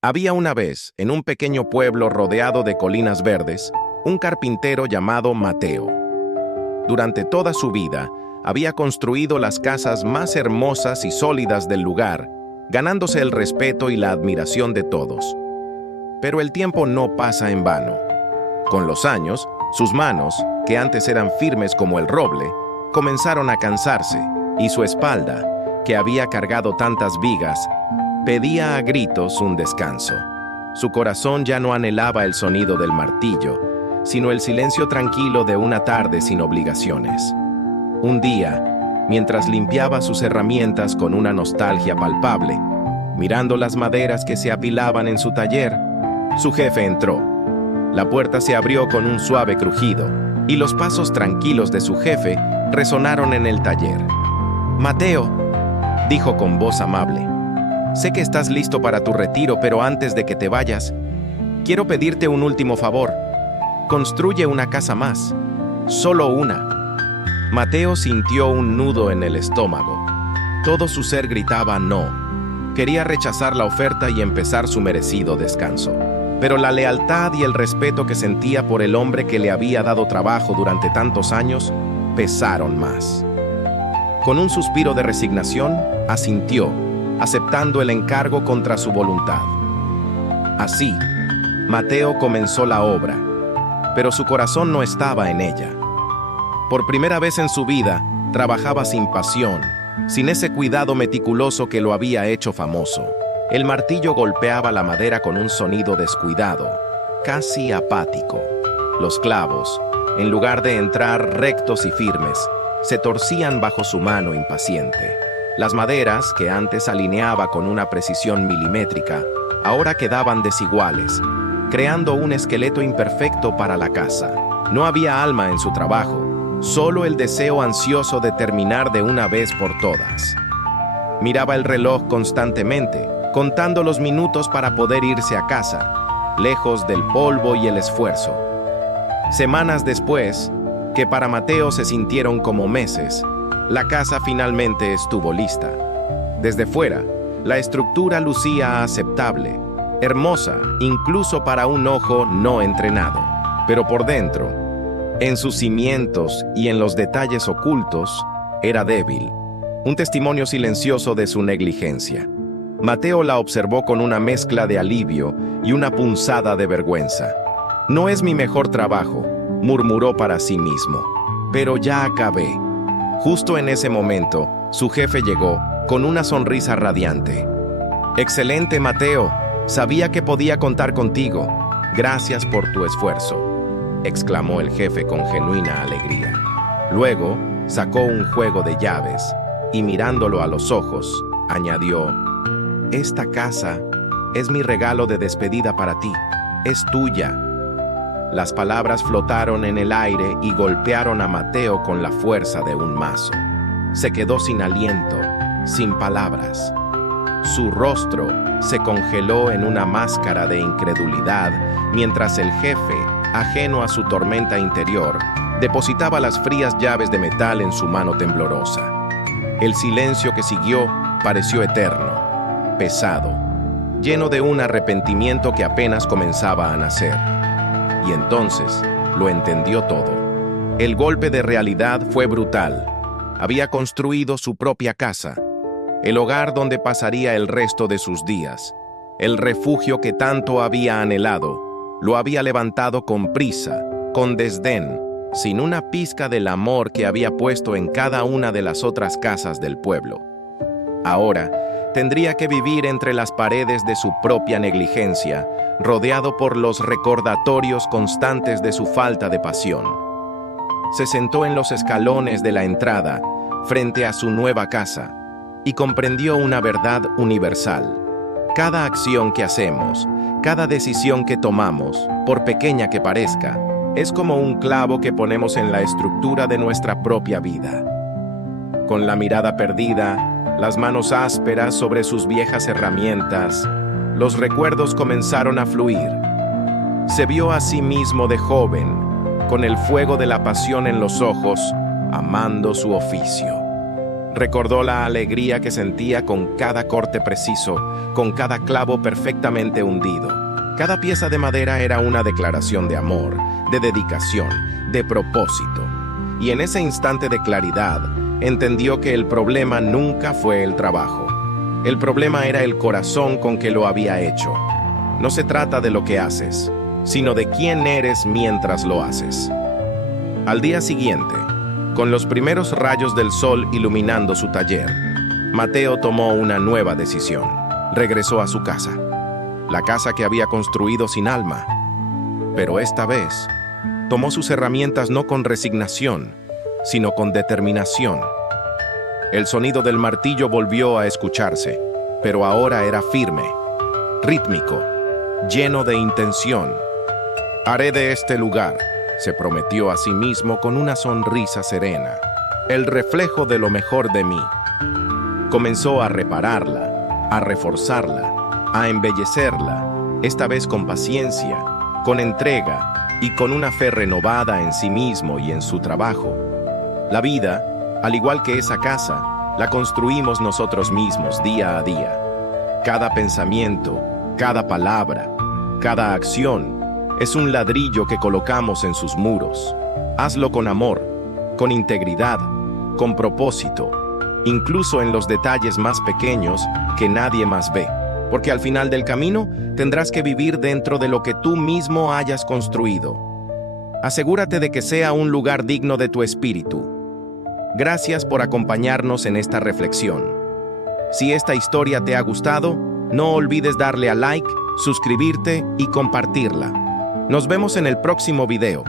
Había una vez, en un pequeño pueblo rodeado de colinas verdes, un carpintero llamado Mateo. Durante toda su vida, había construido las casas más hermosas y sólidas del lugar, ganándose el respeto y la admiración de todos. Pero el tiempo no pasa en vano. Con los años, sus manos, que antes eran firmes como el roble, comenzaron a cansarse, y su espalda, que había cargado tantas vigas, pedía a gritos un descanso. Su corazón ya no anhelaba el sonido del martillo, sino el silencio tranquilo de una tarde sin obligaciones. Un día, mientras limpiaba sus herramientas con una nostalgia palpable, mirando las maderas que se apilaban en su taller, su jefe entró. La puerta se abrió con un suave crujido, y los pasos tranquilos de su jefe resonaron en el taller. «Mateo», dijo con voz amable, «sé que estás listo para tu retiro, pero antes de que te vayas, quiero pedirte un último favor. Construye una casa más, solo una». Mateo sintió un nudo en el estómago. Todo su ser gritaba no. Quería rechazar la oferta y empezar su merecido descanso. Pero la lealtad y el respeto que sentía por el hombre que le había dado trabajo durante tantos años pesaron más. Con un suspiro de resignación, asintió, aceptando el encargo contra su voluntad. Así, Mateo comenzó la obra, pero su corazón no estaba en ella. Por primera vez en su vida, trabajaba sin pasión, sin ese cuidado meticuloso que lo había hecho famoso. El martillo golpeaba la madera con un sonido descuidado, casi apático. Los clavos, en lugar de entrar rectos y firmes, se torcían bajo su mano impaciente. Las maderas, que antes alineaba con una precisión milimétrica, ahora quedaban desiguales, creando un esqueleto imperfecto para la casa. No había alma en su trabajo, solo el deseo ansioso de terminar de una vez por todas. Miraba el reloj constantemente, contando los minutos para poder irse a casa, lejos del polvo y el esfuerzo. Semanas después, que para Mateo se sintieron como meses, la casa finalmente estuvo lista. Desde fuera, la estructura lucía aceptable, hermosa incluso para un ojo no entrenado. Pero por dentro, en sus cimientos y en los detalles ocultos, era débil, un testimonio silencioso de su negligencia. Mateo la observó con una mezcla de alivio y una punzada de vergüenza. «No es mi mejor trabajo», murmuró para sí mismo, «pero ya acabé». Justo en ese momento, su jefe llegó, con una sonrisa radiante. «Excelente, Mateo. Sabía que podía contar contigo. Gracias por tu esfuerzo», exclamó el jefe con genuina alegría. Luego, sacó un juego de llaves y mirándolo a los ojos, añadió: «Esta casa es mi regalo de despedida para ti. Es tuya». Las palabras flotaron en el aire y golpearon a Mateo con la fuerza de un mazo. Se quedó sin aliento, sin palabras. Su rostro se congeló en una máscara de incredulidad, mientras el jefe, ajeno a su tormenta interior, depositaba las frías llaves de metal en su mano temblorosa. El silencio que siguió pareció eterno, pesado, lleno de un arrepentimiento que apenas comenzaba a nacer. Y entonces lo entendió todo. El golpe de realidad fue brutal. Había construido su propia casa, el hogar donde pasaría el resto de sus días, el refugio que tanto había anhelado. Lo había levantado con prisa, con desdén, sin una pizca del amor que había puesto en cada una de las otras casas del pueblo. Ahora, tendría que vivir entre las paredes de su propia negligencia, rodeado por los recordatorios constantes de su falta de pasión. Se sentó en los escalones de la entrada, frente a su nueva casa, y comprendió una verdad universal. Cada acción que hacemos, cada decisión que tomamos, por pequeña que parezca, es como un clavo que ponemos en la estructura de nuestra propia vida. Con la mirada perdida, las manos ásperas sobre sus viejas herramientas, los recuerdos comenzaron a fluir. Se vio a sí mismo de joven, con el fuego de la pasión en los ojos, amando su oficio. Recordó la alegría que sentía con cada corte preciso, con cada clavo perfectamente hundido. Cada pieza de madera era una declaración de amor, de dedicación, de propósito. Y en ese instante de claridad, entendió que el problema nunca fue el trabajo. El problema era el corazón con que lo había hecho. No se trata de lo que haces, sino de quién eres mientras lo haces. Al día siguiente, con los primeros rayos del sol iluminando su taller, Mateo tomó una nueva decisión. Regresó a su casa, la casa que había construido sin alma. Pero esta vez, tomó sus herramientas no con resignación, sino con determinación. El sonido del martillo volvió a escucharse, pero ahora era firme, rítmico, lleno de intención. «Haré de este lugar», se prometió a sí mismo con una sonrisa serena, «el reflejo de lo mejor de mí». Comenzó a repararla, a reforzarla, a embellecerla, esta vez con paciencia, con entrega y con una fe renovada en sí mismo y en su trabajo. La vida, al igual que esa casa, la construimos nosotros mismos día a día. Cada pensamiento, cada palabra, cada acción es un ladrillo que colocamos en sus muros. Hazlo con amor, con integridad, con propósito, incluso en los detalles más pequeños que nadie más ve, porque al final del camino tendrás que vivir dentro de lo que tú mismo hayas construido. Asegúrate de que sea un lugar digno de tu espíritu. Gracias por acompañarnos en esta reflexión. Si esta historia te ha gustado, no olvides darle a like, suscribirte y compartirla. Nos vemos en el próximo video.